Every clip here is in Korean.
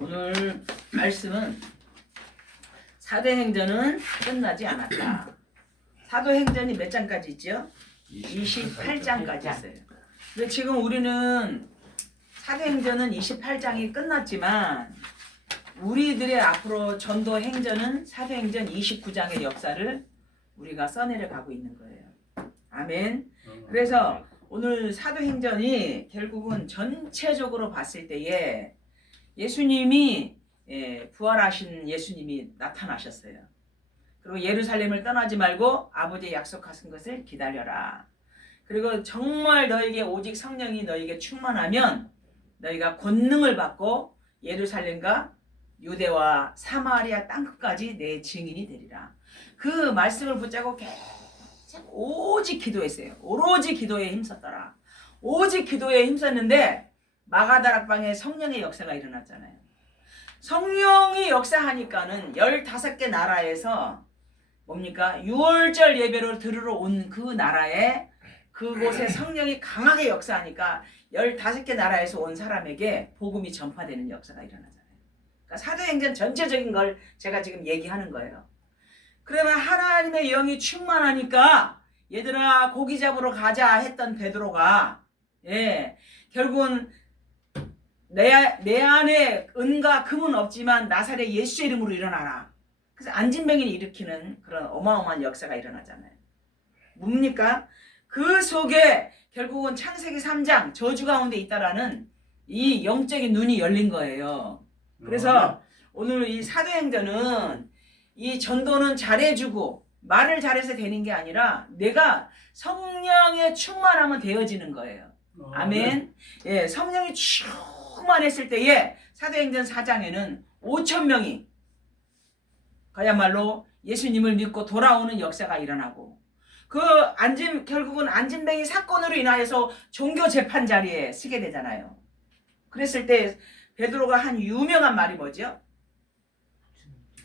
오늘 말씀은 사도행전은 끝나지 않았다. 사도행전이 몇 장까지 있죠? 28장까지 있어요. 근데 지금 우리는 사도행전은 28장이 끝났지만 우리들의 앞으로 전도행전은 사도행전 29장의 역사를 우리가 써내려 가고 있는 거예요. 아멘. 그래서 오늘 사도행전이 결국은 전체적으로 봤을 때에 예수님이 부활하신 예수님이 나타나셨어요. 그리고 예루살렘을 떠나지 말고 아버지의 약속하신 것을 기다려라. 그리고 정말 너에게 오직 성령이 너에게 충만하면 너희가 권능을 받고 예루살렘과 유대와 사마리아 땅끝까지 내 증인이 되리라. 그 말씀을 붙잡고 계속 오직 기도했어요. 오로지 기도에 힘썼더라. 오직 기도에 힘썼는데 마가다락방에 성령의 역사가 일어났잖아요. 성령이 역사하니까는 15개 나라에서 뭡니까? 6월절 예배를 들으러 온 그 나라에 그곳에 성령이 강하게 역사하니까 15개 나라에서 온 사람에게 복음이 전파되는 역사가 일어나잖아요. 그러니까 사도행전 전체적인 걸 제가 지금 얘기하는 거예요. 그러면 하나님의 영이 충만하니까 얘들아 고기 잡으러 가자 했던 베드로가 결국은 내 안에 은과 금은 없지만 나사렛 예수의 이름으로 일어나라. 그래서 안진뱅이를 일으키는 그런 어마어마한 역사가 일어나잖아요. 뭡니까? 그 속에 결국은 창세기 3장 저주 가운데 있다라는 이 영적인 눈이 열린 거예요. 그래서 오늘 이 사도행전은 이 전도는 잘해주고 말을 잘해서 되는 게 아니라 내가 성령의 충만하면 되어지는 거예요. 아멘. 예, 성령이 충만했을 때에 사도행전 4장에는 5,000명이 그야말로 예수님을 믿고 돌아오는 역사가 일어나고 결국은 안진뱅이 사건으로 인하여서 종교 재판 자리에 서게 되잖아요. 그랬을 때 베드로가 한 유명한 말이 뭐죠?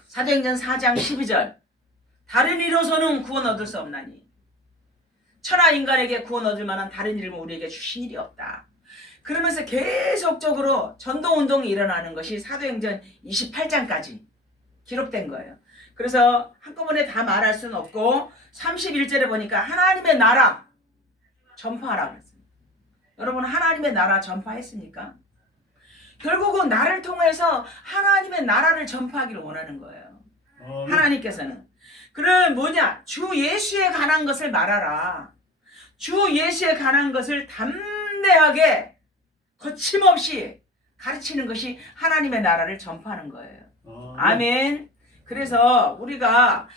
사도행전 4장 12절 다른 이로서는 구원 얻을 수 없나니 천하 인간에게 구원 얻을 만한 다른 이름은 우리에게 주신 일이 없다. 그러면서 계속적으로 전도운동이 일어나는 것이 사도행전 28장까지 기록된 거예요. 그래서 한꺼번에 다 말할 수는 없고 31절에 보니까 하나님의 나라 전파하라고 했어요. 여러분 하나님의 나라 전파했습니까? 결국은 나를 통해서 하나님의 나라를 전파하기를 원하는 거예요. 하나님께서는. 그럼 뭐냐? 주 예수에 관한 것을 말하라. 주 예수에 관한 것을 담대하게 거침없이 가르치는 것이 하나님의 나라를 전파하는 거예요. 아멘. 그래서 우리가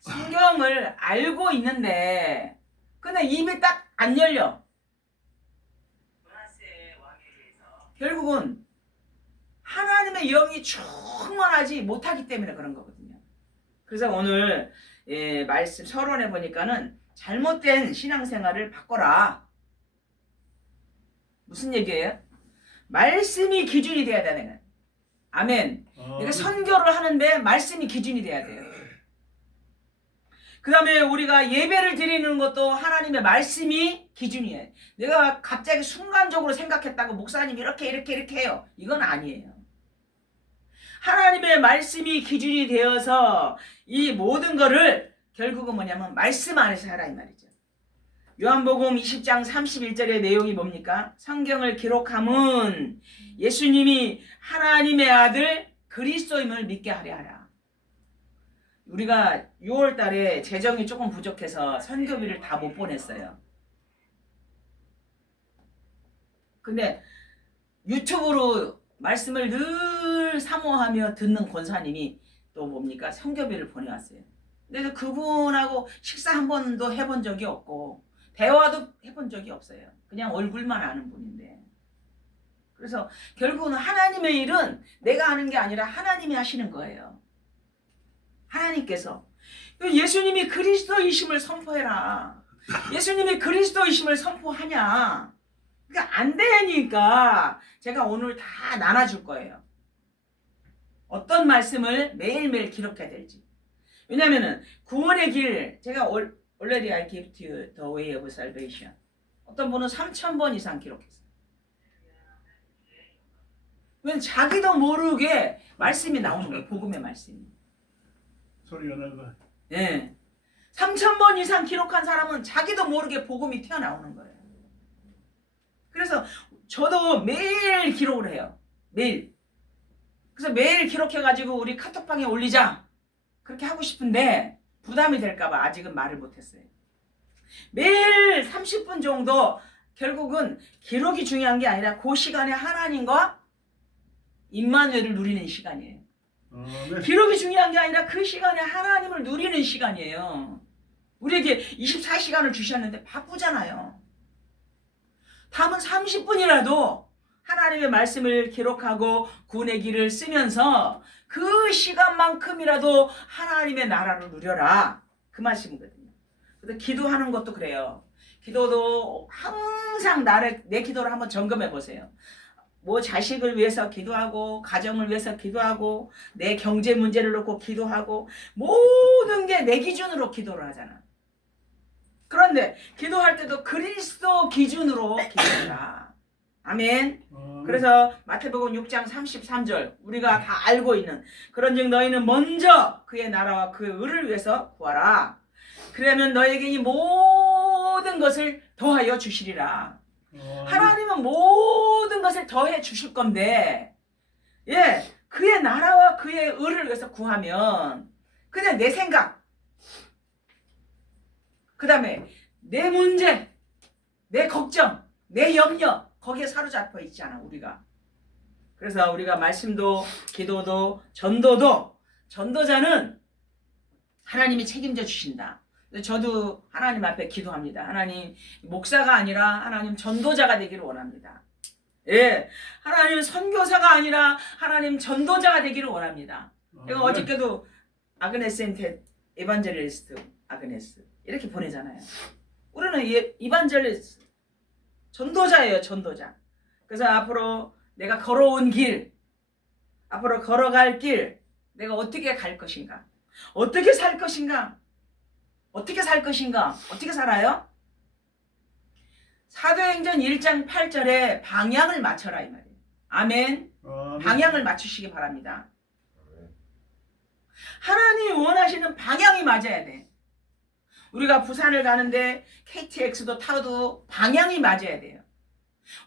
성경을 알고 있는데 근데 입이 딱 안 열려. 결국은 하나님의 영이 충만하지 못하기 때문에 그런 거거든요. 그래서 오늘 말씀 서론에 보니까는 잘못된 신앙생활을 바꿔라. 무슨 얘기예요? 말씀이 기준이 돼야 되는 거예요. 아멘. 내가 선교를 하는데 말씀이 기준이 돼야 돼요. 그 다음에 우리가 예배를 드리는 것도 하나님의 말씀이 기준이에요. 내가 갑자기 순간적으로 생각했다고 목사님 이렇게 해요. 이건 아니에요. 하나님의 말씀이 기준이 되어서 이 모든 거를 결국은 뭐냐면 말씀 안에서 하라 이 말이죠. 요한복음 20장 31절의 내용이 뭡니까? 성경을 기록함은 예수님이 하나님의 아들 그리스도임을 믿게 하려 하라. 우리가 6월 달에 재정이 조금 부족해서 선교비를 다 못 보냈어요. 근데 유튜브로 말씀을 늘 사모하며 듣는 권사님이 또 뭡니까? 선교비를 보내왔어요. 근데 그분하고 식사 한 번도 해본 적이 없고 대화도 해본 적이 없어요. 그냥 얼굴만 아는 분인데. 그래서 결국은 하나님의 일은 내가 하는 게 아니라 하나님이 하시는 거예요. 하나님께서 예수님이 그리스도이심을 선포해라. 예수님이 그리스도이심을 선포하냐. 그러니까 안 되니까 제가 오늘 다 나눠줄 거예요. 어떤 말씀을 매일매일 기록해야 될지. 왜냐면은 구원의 길 제가 already I give to you the way of salvation. 어떤 분은 3,000번 이상 기록했어요. 왜 자기도 모르게 말씀이 나오는 거예요. 복음의 말씀이. 소리가 나고. 예. 3,000번 이상 기록한 사람은 자기도 모르게 복음이 튀어나오는 거예요. 그래서 저도 매일 기록을 해요. 매일. 그래서 매일 기록해가지고 우리 카톡방에 올리자. 그렇게 하고 싶은데 부담이 될까봐 아직은 말을 못했어요. 매일 30분 정도 결국은 기록이 중요한 게 아니라 그 시간에 하나님과 임마누엘을 누리는 시간이에요. 네. 기록이 중요한 게 아니라 그 시간에 하나님을 누리는 시간이에요. 우리에게 24시간을 주셨는데 바쁘잖아요. 다음은 30분이라도 하나님의 말씀을 기록하고 구원의 길을 쓰면서 그 시간만큼이라도 하나님의 나라를 누려라. 그 말씀이거든요. 그래서 기도하는 것도 그래요. 기도도 항상 내 기도를 한번 점검해 보세요. 뭐 자식을 위해서 기도하고 가정을 위해서 기도하고 내 경제 문제를 놓고 기도하고 모든 게 내 기준으로 기도를 하잖아. 그런데 기도할 때도 그리스도 기준으로 기도해라. 아멘. 그래서 마태복음 6장 33절 우리가 다 알고 있는 그런즉 너희는 먼저 그의 나라와 그의 의를 위해서 구하라. 그러면 너에게 이 모든 것을 더하여 주시리라. 하나님은 모든 것을 더해 주실 건데, 예, 그의 나라와 그의 의를 위해서 구하면 그냥 내 생각, 그 다음에 내 문제, 내 걱정, 내 염려 거기에 사로잡혀 있잖아 우리가. 그래서 우리가 말씀도 기도도 전도도 전도자는 하나님이 책임져 주신다. 저도 하나님 앞에 기도합니다. 하나님 목사가 아니라 하나님 전도자가 되기를 원합니다. 예, 하나님 선교사가 아니라 하나님 전도자가 되기를 원합니다. 제가 어저께도 아그네스한테 에반젤리스트 아그네스 이렇게 보내잖아요. 우리는 이반젤리스트 전도자예요. 전도자. 그래서 앞으로 내가 걸어온 길, 앞으로 걸어갈 길 내가 어떻게 갈 것인가, 어떻게 살 것인가, 어떻게 살 것인가, 어떻게 살아요? 사도행전 1장 8절에 방향을 맞춰라 이 말이에요. 아멘. 방향을 맞추시기 바랍니다. 하나님이 원하시는 방향이 맞아야 돼. 우리가 부산을 가는데 KTX도 타도 방향이 맞아야 돼요.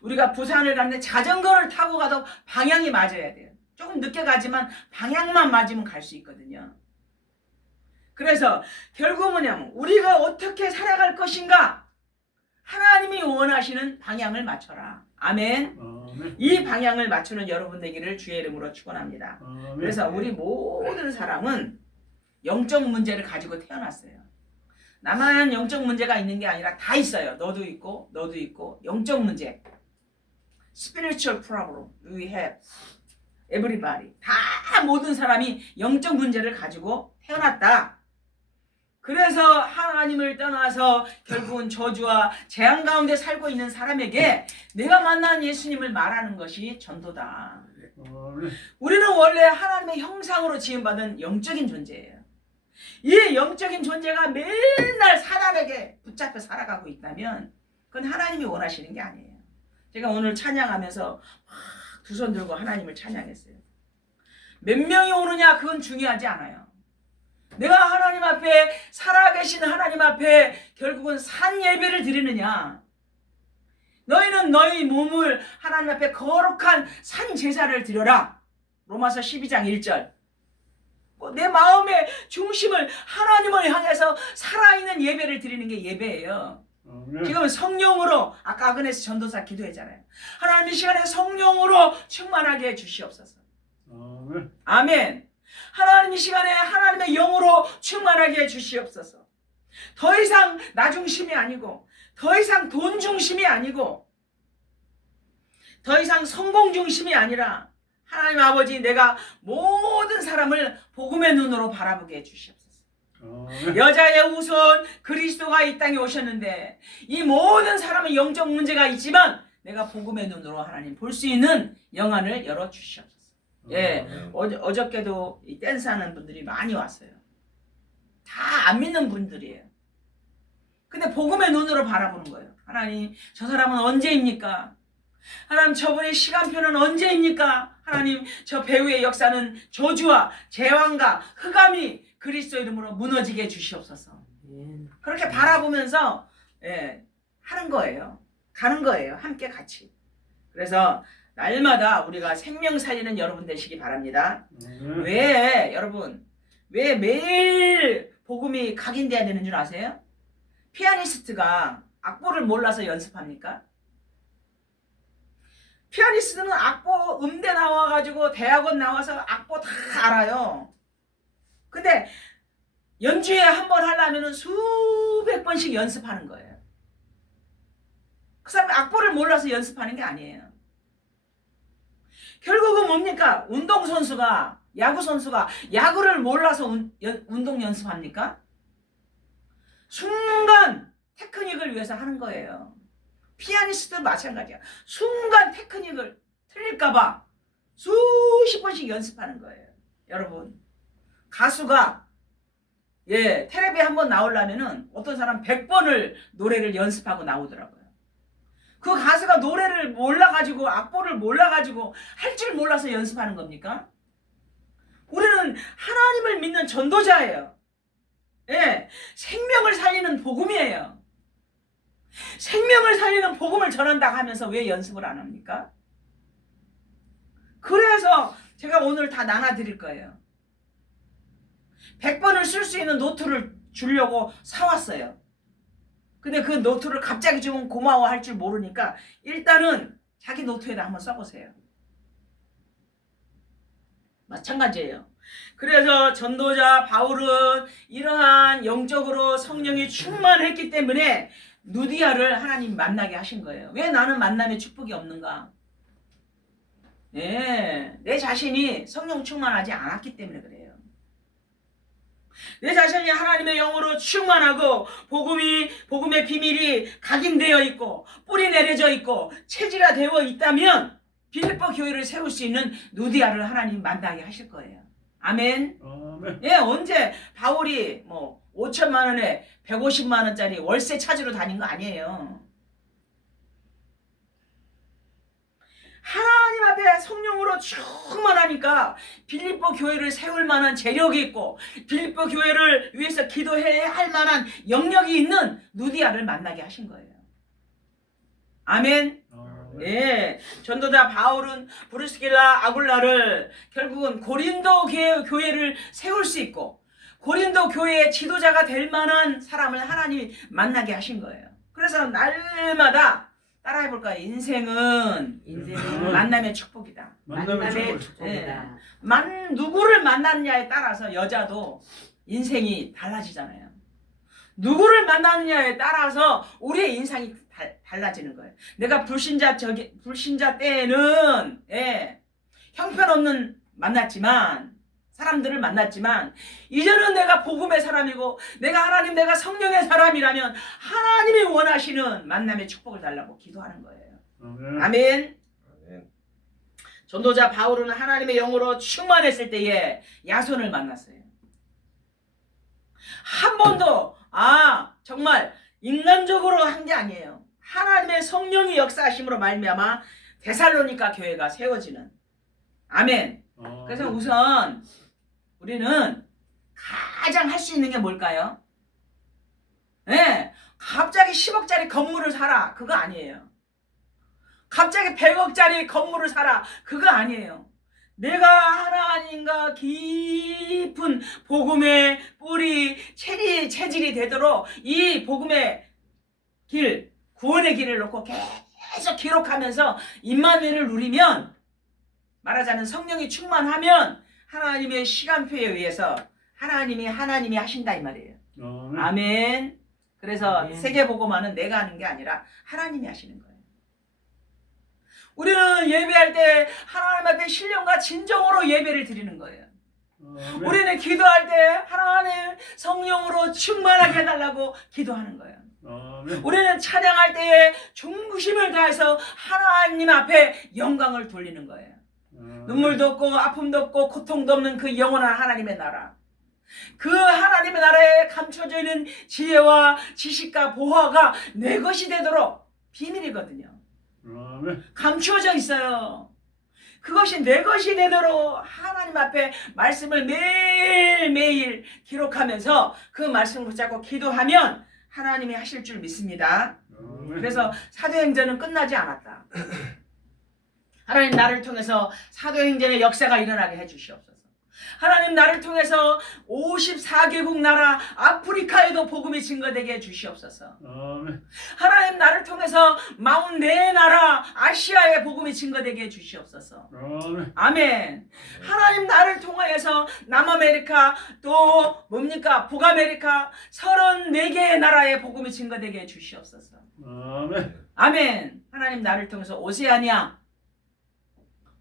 우리가 부산을 가는데 자전거를 타고 가도 방향이 맞아야 돼요. 조금 늦게 가지만 방향만 맞으면 갈 수 있거든요. 그래서 결국 뭐냐면 우리가 어떻게 살아갈 것인가, 하나님이 원하시는 방향을 맞춰라. 아멘. 이 방향을 맞추는 여러분 되기를 주의 이름으로 축원합니다. 그래서 우리 모든 사람은 영적 문제를 가지고 태어났어요. 나만 영적 문제가 있는 게 아니라 다 있어요. 너도 있고 너도 있고 영적 문제. Spiritual problem we have. Everybody. 다 모든 사람이 영적 문제를 가지고 태어났다. 그래서 하나님을 떠나서 결국은 저주와 재앙 가운데 살고 있는 사람에게 내가 만난 예수님을 말하는 것이 전도다. 우리는 원래 하나님의 형상으로 지음받은 영적인 존재예요. 이 영적인 존재가 맨날 사단에게 붙잡혀 살아가고 있다면 그건 하나님이 원하시는 게 아니에요. 제가 오늘 찬양하면서 두 손 들고 하나님을 찬양했어요. 몇 명이 오느냐 그건 중요하지 않아요. 내가 하나님 앞에, 살아계신 하나님 앞에 결국은 산 예배를 드리느냐, 너희는 너희 몸을 하나님 앞에 거룩한 산 제사를 드려라. 로마서 12장 1절. 내 마음의 중심을 하나님을 향해서 살아있는 예배를 드리는 게 예배예요. 지금 성령으로, 아까 아그네스 전도사 기도했잖아요. 하나님 이 시간에 성령으로 충만하게 해주시옵소서. 아멘. 하나님 이 시간에 하나님의 영으로 충만하게 해주시옵소서. 더 이상 나 중심이 아니고, 더 이상 돈 중심이 아니고, 더 이상 성공 중심이 아니라 하나님 아버지, 내가 모든 사람을 복음의 눈으로 바라보게 해주시옵소서. 여자의 우선 그리스도가 이 땅에 오셨는데 이 모든 사람은 영적 문제가 있지만 내가 복음의 눈으로 하나님 볼 수 있는 영안을 열어주시옵소서. 예, 어저께도 이 댄스하는 분들이 많이 왔어요. 다 안 믿는 분들이에요. 근데 복음의 눈으로 바라보는 거예요. 하나님, 저 사람은 언제입니까? 하나님, 저분의 시간표는 언제입니까? 하나님 저 배후의 역사는 저주와 재앙과 흑암이 그리스도 이름으로 무너지게 해 주시옵소서. 그렇게 바라보면서 하는 거예요. 가는 거예요. 함께 같이. 그래서 날마다 우리가 생명 살리는 여러분 되시기 바랍니다. 왜 여러분 왜 매일 복음이 각인돼야 되는 줄 아세요? 피아니스트가 악보를 몰라서 연습합니까? 피아니스트는 악보 음대 나와가지고 대학원 나와서 악보 다 알아요. 근데 연주회 한 번 하려면 수백 번씩 연습하는 거예요. 그 사람이 악보를 몰라서 연습하는 게 아니에요. 결국은 뭡니까? 운동선수가 야구선수가 야구를 몰라서 운동 연습합니까? 순간 테크닉을 위해서 하는 거예요. 피아니스트도 마찬가지야. 순간 테크닉을 틀릴까봐 수십 번씩 연습하는 거예요. 여러분 가수가 텔레비에 한번 나오려면은 어떤 사람 100번을 노래를 연습하고 나오더라고요. 그 가수가 노래를 몰라가지고 악보를 몰라가지고 할 줄 몰라서 연습하는 겁니까? 우리는 하나님을 믿는 전도자예요. 생명을 살리는 복음이에요. 생명을 살리는 복음을 전한다 하면서 왜 연습을 안 합니까? 그래서 제가 오늘 다 나눠드릴 거예요. 100번을 쓸 수 있는 노트를 주려고 사왔어요. 근데 그 노트를 갑자기 주면 고마워할 줄 모르니까 일단은 자기 노트에다 한번 써보세요. 마찬가지예요. 그래서 전도자 바울은 이러한 영적으로 성령이 충만했기 때문에 누디아를 하나님 만나게 하신 거예요. 왜 나는 만남의 축복이 없는가? 내 자신이 성령 충만하지 않았기 때문에 그래요. 내 자신이 하나님의 영으로 충만하고 복음의 비밀이 각인되어 있고 뿌리 내려져 있고 체질화되어 있다면 빌립보 교회를 세울 수 있는 누디아를 하나님 만나게 하실 거예요. 아멘. 언제 바울이 5천만 원에 150만 원짜리 월세 찾으러 다닌 거 아니에요. 하나님 앞에 성령으로 충만하니까 빌립보 교회를 세울 만한 재력이 있고 빌립보 교회를 위해서 기도해야 할 만한 영역이 있는 누디아를 만나게 하신 거예요. 아멘. 전도자 바울은 브리스길라 아굴라를 결국은 고린도 교회를 세울 수 있고 고린도 교회의 지도자가 될 만한 사람을 하나님이 만나게 하신 거예요. 그래서 날마다 따라해볼까요? 인생은 만남의 축복이다. 만남의 축복이다. 누구를 만났냐에 따라서 여자도 인생이 달라지잖아요. 누구를 만났느냐에 따라서 우리의 인생이 달라지는 거예요. 내가 불신자 때에는 형편없는 사람들을 만났지만 이제는 내가 복음의 사람이고 내가 성령의 사람이라면 하나님이 원하시는 만남의 축복을 달라고 기도하는 거예요. 아멘. 전도자 바울은 하나님의 영으로 충만했을 때에 야손을 만났어요. 한 번도 정말 인간적으로 한 게 아니에요. 하나님의 성령이 역사하심으로 말미암아 데살로니가 교회가 세워지는. 아멘. 그래서 우선 우리는 가장 할 수 있는 게 뭘까요? 갑자기 10억짜리 건물을 사라. 그거 아니에요. 갑자기 100억짜리 건물을 사라. 그거 아니에요. 내가 하나님과 깊은 복음의 뿌리, 체질이 되도록 이 복음의 길, 구원의 길을 놓고 계속 기록하면서 임마누엘을 누리면, 말하자면 성령이 충만하면 하나님의 시간표에 의해서 하나님이 하신다 이 말이에요. 아멘. 그래서 아멘. 세계복음화는 내가 하는 게 아니라 하나님이 하시는 거예요. 우리는 예배할 때 하나님 앞에 신령과 진정으로 예배를 드리는 거예요. 우리는 기도할 때 하나님 성령으로 충만하게 해달라고 기도하는 거예요. 우리는 찬양할 때에 중심을 다해서 하나님 앞에 영광을 돌리는 거예요. 눈물도 없고 아픔도 없고 고통도 없는 그 영원한 하나님의 나라, 그 하나님의 나라에 감춰져 있는 지혜와 지식과 보화가 내 것이 되도록 비밀이거든요. 감추어져 있어요. 그것이 내 것이 되도록 하나님 앞에 말씀을 매일매일 기록하면서 그 말씀을 붙잡고 기도하면 하나님이 하실 줄 믿습니다. 아멘. 그래서 사도행전은 끝나지 않았다. 하나님 나를 통해서 사도행전의 역사가 일어나게 해주시옵소서. 하나님 나를 통해서 54개국 나라 아프리카에도 복음이 증거되게 해주시옵소서. 아멘. 하나님 나를 통해서 44나라 아시아에 복음이 증거되게 해주시옵소서. 아멘. 아멘. 하나님 나를 통하여서 남아메리카 또 뭡니까 북아메리카 34개의 나라에 복음이 증거되게 해주시옵소서. 아멘. 아멘. 하나님 나를 통해서 오세아니아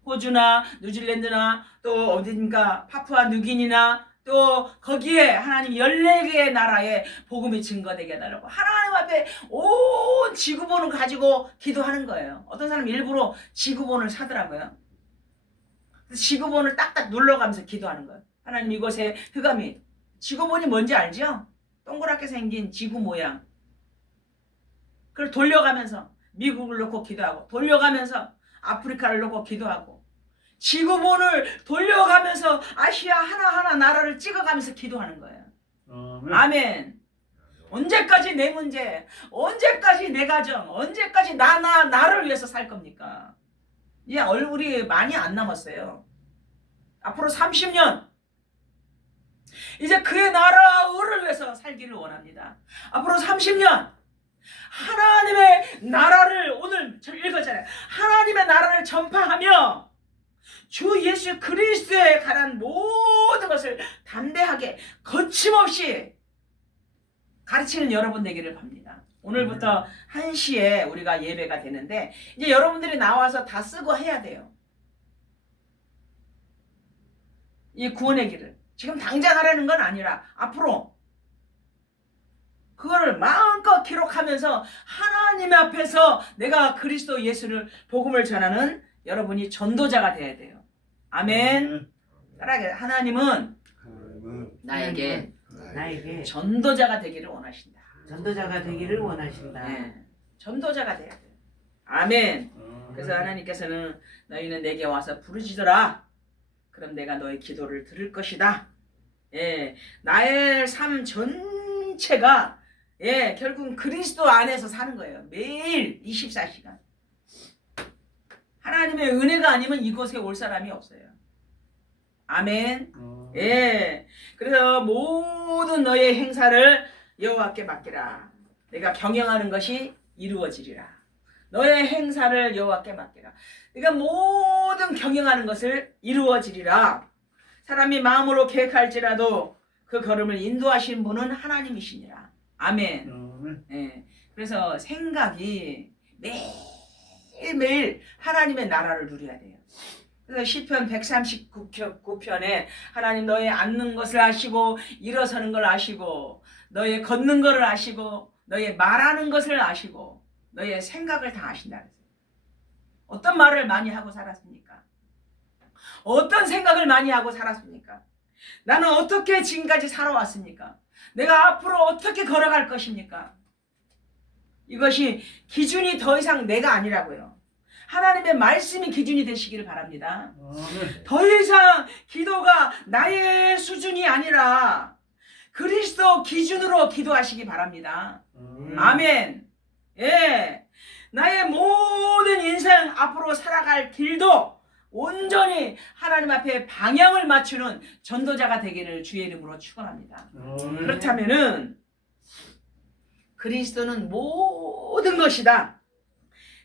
호주나 뉴질랜드나 또 어딘가 파푸아 뉴기니나 또 거기에 하나님 14개의 나라에 복음이 증거되게 해달라고 하나님 앞에 온 지구본을 가지고 기도하는 거예요. 어떤 사람 일부러 지구본을 사더라고요. 지구본을 딱딱 눌러가면서 기도하는 거예요. 하나님 이곳에 흑암이 지구본이 뭔지 알죠? 동그랗게 생긴 지구 모양. 그걸 돌려가면서 미국을 놓고 기도하고 돌려가면서 아프리카를 놓고 기도하고 지구본을 돌려가면서 아시아 하나하나 나라를 찍어가면서 기도하는 거예요. 아멘. 아멘. 언제까지 내 문제, 언제까지 내 가정, 언제까지 나를 위해서 살 겁니까? 이제 얼굴이 많이 안 남았어요. 앞으로 30년 이제 그의 나라를 위해서 살기를 원합니다. 앞으로 30년 하나님의 나라를 오늘 저 읽었잖아요. 하나님의 나라를 전파하며 주 예수 그리스도에 관한 모든 것을 담대하게 거침없이 가르치는 여러분 되기를 바랍니다. 오늘부터 1시에 우리가 예배가 되는데 이제 여러분들이 나와서 다 쓰고 해야 돼요. 이 구원의 길을 지금 당장 하라는 건 아니라 앞으로 그거를 마음껏 기록하면서 하나님 앞에서 내가 그리스도 예수를 복음을 전하는 여러분이 전도자가 돼야 돼요. 아멘. 따라하게 하나님은 나에게 전도자가 되기를 원하신다. 전도자가 되기를 원하신다. 네. 전도자가 돼야 돼요. 아멘. 그래서 하나님께서는 너희는 내게 와서 부르짖어라. 그럼 내가 너의 기도를 들을 것이다. 예, 나의 삶 전체가 결국은 그리스도 안에서 사는 거예요. 매일 24시간. 하나님의 은혜가 아니면 이곳에 올 사람이 없어요. 아멘. 예. 그래서 모든 너의 행사를 여호와께 맡기라. 내가 경영하는 것이 이루어지리라. 너의 행사를 여호와께 맡기라. 그러니까 모든 경영하는 것을 이루어지리라. 사람이 마음으로 계획할지라도 그 걸음을 인도하시는 분은 하나님이시니라. 아멘. 예. 그래서 생각이 매일매일 하나님의 나라를 누려야 돼요. 그래서 시편 139편에 하나님 너의 앉는 것을 아시고 일어서는 걸 아시고 너의 걷는 것을 아시고 너의 말하는 것을 아시고 너의 생각을 다 아신다. 어떤 말을 많이 하고 살았습니까? 어떤 생각을 많이 하고 살았습니까? 나는 어떻게 지금까지 살아왔습니까? 내가 앞으로 어떻게 걸어갈 것입니까? 이것이 기준이 더 이상 내가 아니라고요. 하나님의 말씀이 기준이 되시기를 바랍니다. 더 이상 기도가 나의 수준이 아니라 그리스도 기준으로 기도하시기 바랍니다. 아멘. 예. 나의 모든 인생 앞으로 살아갈 길도 온전히 하나님 앞에 방향을 맞추는 전도자가 되기를 주의 이름으로 축원합니다. 그렇다면은 그리스도는 모든 것이다.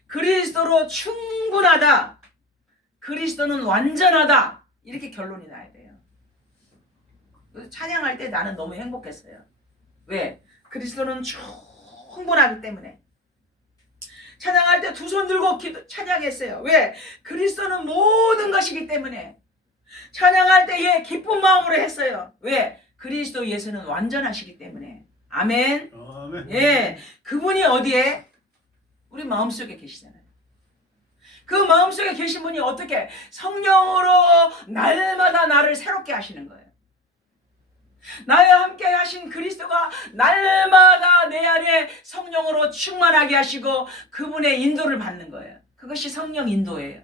그리스도로 충분하다. 그리스도는 완전하다. 이렇게 결론이 나야 돼요. 찬양할 때 나는 너무 행복했어요. 왜? 그리스도는 충분하기 때문에. 찬양할 때 두 손 들고 찬양했어요. 왜? 그리스도는 모든 것이기 때문에. 찬양할 때 기쁜 마음으로 했어요. 왜? 그리스도 예수는 완전하시기 때문에. 아멘. 예, 그분이 어디에? 우리 마음속에 계시잖아요. 그 마음속에 계신 분이 어떻게? 성령으로 날마다 나를 새롭게 하시는 거예요. 나와 함께 하신 그리스도가 날마다 내 안에 성령으로 충만하게 하시고 그분의 인도를 받는 거예요. 그것이 성령 인도예요.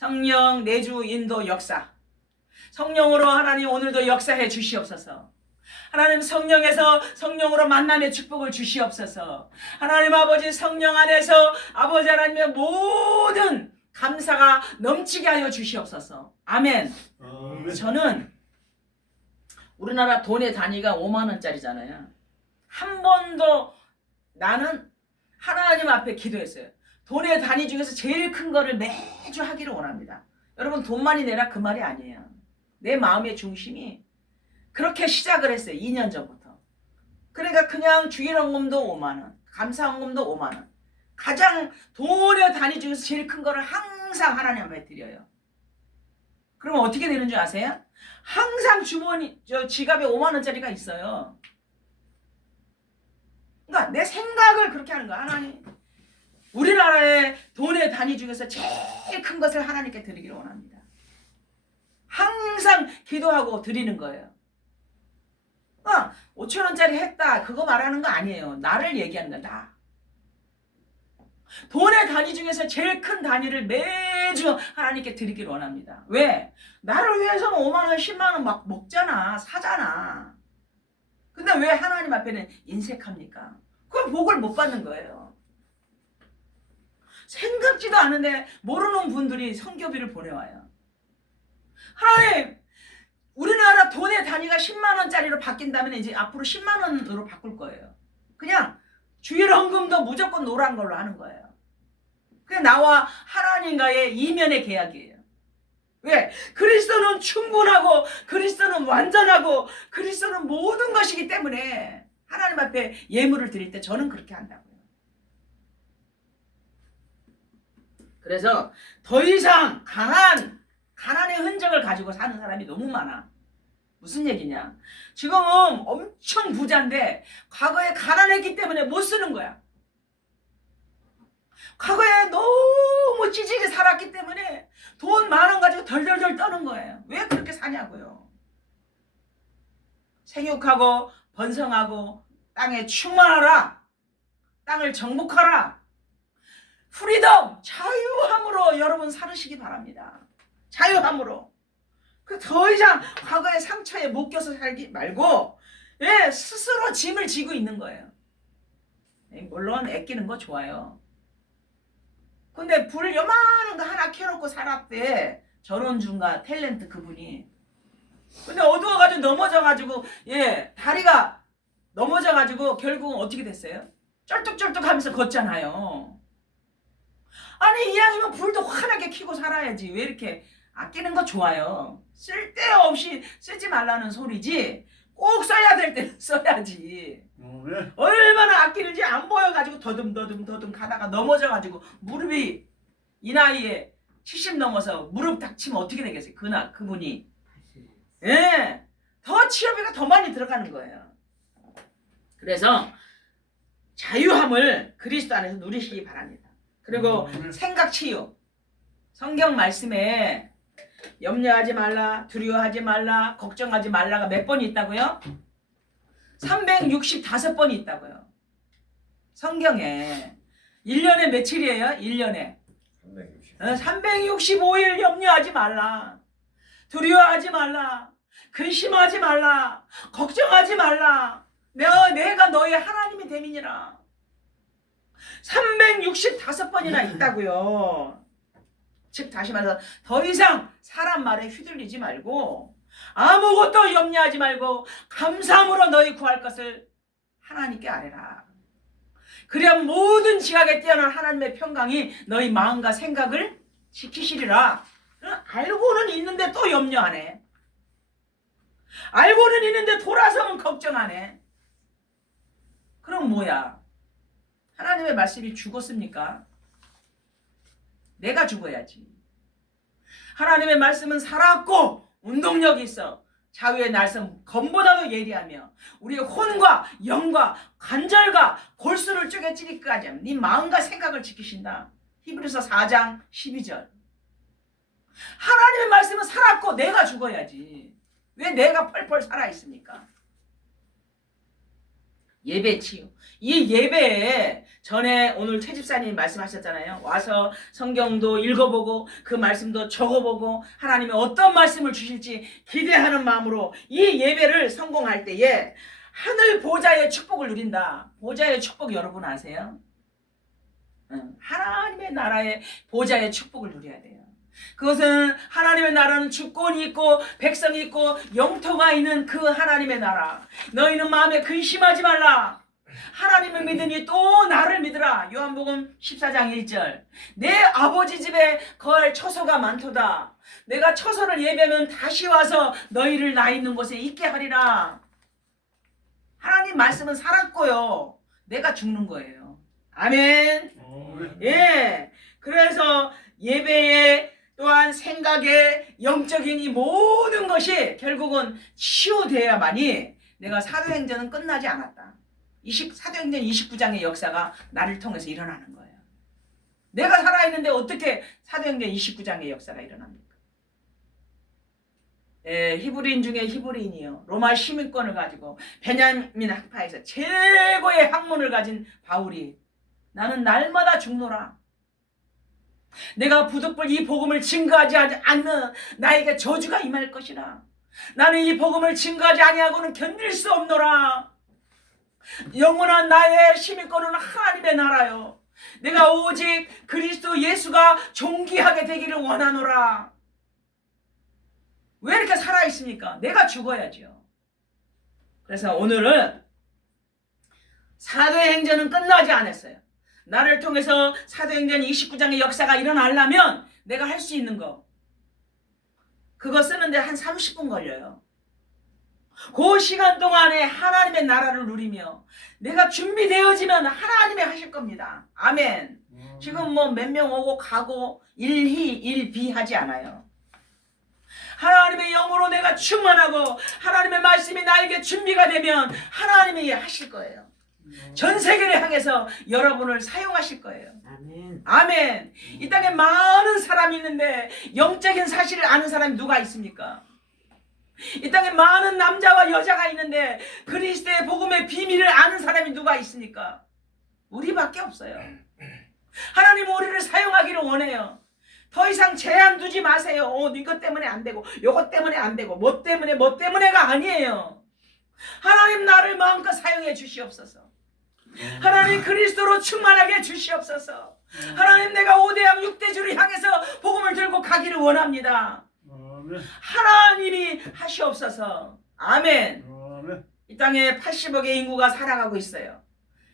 성령 내주 인도 역사. 성령으로 하나님 오늘도 역사해 주시옵소서. 하나님 성령에서 성령으로 만남의 축복을 주시옵소서. 하나님 아버지 성령 안에서 아버지 하나님의 모든 감사가 넘치게 하여 주시옵소서. 아멘. 아멘. 저는 우리나라 돈의 단위가 5만 원짜리잖아요. 한 번도 나는 하나님 앞에 기도했어요. 돈의 단위 중에서 제일 큰 거를 매주 하기를 원합니다. 여러분 돈 많이 내라 그 말이 아니에요. 내 마음의 중심이 그렇게 시작을 했어요. 2년 전부터. 그러니까 그냥 주일헌금도 5만 원, 감사헌금도 5만 원. 가장 돈의 단위 중에서 제일 큰 거를 항상 하나님 앞에 드려요. 그러면 어떻게 되는 줄 아세요? 항상 지갑에 5만 원짜리가 있어요. 그러니까 내 생각을 그렇게 하는 거야. 하나님, 우리나라의 돈의 단위 중에서 제일 큰 것을 하나님께 드리기를 원합니다. 항상 기도하고 드리는 거예요. 5천 원짜리 했다 그거 말하는 거 아니에요. 나를 얘기하는 거야. 나. 돈의 단위 중에서 제일 큰 단위를 매주 하나님께 드리기를 원합니다. 왜? 나를 위해서는 5만 원, 10만 원 막 먹잖아. 사잖아. 근데 왜 하나님 앞에는 인색합니까? 그건 복을 못 받는 거예요. 생각지도 않은데 모르는 분들이 선교비를 보내와요. 하나님, 우리나라 돈의 단위가 10만 원짜리로 바뀐다면 이제 앞으로 10만 원으로 바꿀 거예요. 그냥 주일 헌금도 무조건 노란 걸로 하는 거예요. 그게 나와 하나님과의 이면의 계약이에요. 왜? 그리스도는 충분하고 그리스도는 완전하고 그리스도는 모든 것이기 때문에 하나님 앞에 예물을 드릴 때 저는 그렇게 한다고요. 그래서 더 이상 가난의 흔적을 가지고 사는 사람이 너무 많아. 무슨 얘기냐? 지금은 엄청 부자인데 과거에 가난했기 때문에 못 쓰는 거야. 과거에 너무 찌질이 살았기 때문에 돈 10,000원 가지고 덜덜덜 떠는 거예요. 왜 그렇게 사냐고요. 생육하고 번성하고 땅에 충만하라. 땅을 정복하라. 프리덤, 자유함으로 여러분 살으시기 바랍니다. 자유함으로. 더 이상 과거의 상처에 묶여서 살기 말고 스스로 짐을 지고 있는 거예요. 물론 애끼는 거 좋아요. 근데 불 요만한 거 하나 켜놓고 살았대. 전원중과 탤런트 그분이. 근데 어두워가지고 넘어져가지고 다리가 넘어져가지고 결국은 어떻게 됐어요? 쩔뚝쩔뚝 하면서 걷잖아요. 아니 이왕이면 불도 환하게 켜고 살아야지. 왜 이렇게 아끼는 거 좋아요. 쓸데없이 쓰지 말라는 소리지. 꼭 써야 될 때는 써야지. 아멘. 얼마나 아끼는지 안 보여가지고 더듬 가다가 넘어져가지고 무릎이 이 나이에 70 넘어서 무릎 다치면 어떻게 되겠어요? 그분이. 더 치료비가 더 많이 들어가는 거예요. 그래서 자유함을 그리스도 안에서 누리시기 바랍니다. 그리고 생각 치유. 성경 말씀에 염려하지 말라, 두려워하지 말라, 걱정하지 말라가 몇 번이 있다고요? 365번이 있다고요. 성경에. 1년에 며칠이에요? 1년에 365일 염려하지 말라, 두려워하지 말라, 근심하지 말라, 걱정하지 말라. 내가 너의 하나님이 됨이니라. 365번이나 있다고요. 즉 다시 말해서 더 이상 사람 말에 휘둘리지 말고 아무것도 염려하지 말고 감사함으로 너희 구할 것을 하나님께 아뢰라. 그래야 모든 지각에 뛰어난 하나님의 평강이 너희 마음과 생각을 지키시리라. 알고는 있는데 또 염려하네. 알고는 있는데 돌아서면 걱정하네. 그럼 뭐야? 하나님의 말씀이 죽었습니까? 내가 죽어야지. 하나님의 말씀은 살았고 운동력이 있어. 자유의 날선 검보다도 예리하며 우리의 혼과 영과 관절과 골수를 쪼개 찌르기까지 하면 네 마음과 생각을 지키신다. 히브리서 4장 12절. 하나님의 말씀은 살았고 내가 죽어야지. 왜 내가 펄펄 살아있습니까? 예배 치유. 이 예배에 전에 오늘 최 집사님이 말씀하셨잖아요. 와서 성경도 읽어보고 그 말씀도 적어보고 하나님이 어떤 말씀을 주실지 기대하는 마음으로 이 예배를 성공할 때에 하늘 보좌의 축복을 누린다. 보좌의 축복 여러분 아세요? 하나님의 나라의 보좌의 축복을 누려야 돼요. 그것은 하나님의 나라는 주권이 있고 백성이 있고 영토가 있는 그 하나님의 나라. 너희는 마음에 근심하지 말라. 하나님을 믿으니 또 나를 믿으라. 요한복음 14장 1절. 내 아버지 집에 거할 처소가 많도다. 내가 처소를 예배하면 다시 와서 너희를 나 있는 곳에 있게 하리라. 하나님 말씀은 살았고요. 내가 죽는 거예요. 아멘. 예. 그래서 예배에 또한 생각에 영적인 이 모든 것이 결국은 치유되어야만이 내가 사도행전은 끝나지 않았다. 사도행전 29장의 역사가 나를 통해서 일어나는 거예요. 내가 살아있는데 어떻게 사도행전 29장의 역사가 일어납니까? 히브리인 중에 히브리인이요. 로마 시민권을 가지고 베냐민 학파에서 최고의 학문을 가진 바울이 나는 날마다 죽노라. 내가 부득불 이 복음을 증거하지 않는 나에게 저주가 임할 것이라. 나는 이 복음을 증거하지 아니하고는 견딜 수 없노라. 영원한 나의 시민권은 하나님의 나라요. 내가 오직 그리스도 예수가 존귀하게 되기를 원하노라. 왜 이렇게 살아있습니까? 내가 죽어야죠. 그래서 오늘은 사도행전은 끝나지 않았어요. 나를 통해서 사도행전 29장의 역사가 일어나려면 내가 할 수 있는 거 그거 쓰는데 한 30분 걸려요. 그 시간 동안에 하나님의 나라를 누리며 내가 준비되어지면 하나님이 하실 겁니다. 아멘. 지금 뭐 몇 명 오고 가고 일희 일비 하지 않아요. 하나님의 영으로 내가 충만하고 하나님의 말씀이 나에게 준비가 되면 하나님이 하실 거예요. 전 세계를 향해서 여러분을 사용하실 거예요. 아멘. 아멘. 이 땅에 많은 사람이 있는데 영적인 사실을 아는 사람이 누가 있습니까? 이 땅에 많은 남자와 여자가 있는데 그리스도의 복음의 비밀을 아는 사람이 누가 있습니까? 우리밖에 없어요. 하나님은 우리를 사용하기를 원해요. 더 이상 제한 두지 마세요. 이것 때문에 안 되고 이것 때문에 안 되고 뭐 때문에가 아니에요. 하나님 나를 마음껏 사용해 주시옵소서. 하나님 그리스도로 충만하게 해 주시옵소서. 하나님 내가 5대양 6대주를 향해서 복음을 들고 가기를 원합니다. 하나님이 하시옵소서. 아멘. 이 땅에 80억의 인구가 살아가고 있어요.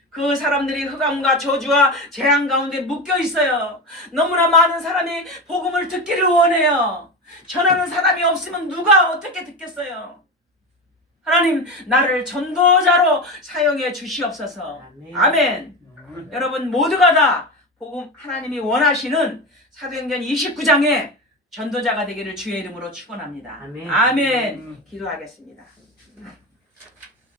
그 사람들이 흑암과 저주와 재앙 가운데 묶여 있어요. 너무나 많은 사람이 복음을 듣기를 원해요. 전하는 사람이 없으면 누가 어떻게 듣겠어요? 하나님 나를 전도자로 사용해 주시옵소서. 아멘. 여러분 모두가 다 복음 하나님이 원하시는 사도행전 29장의 전도자가 되기를 주의 이름으로 축원합니다. 아멘. 기도하겠습니다.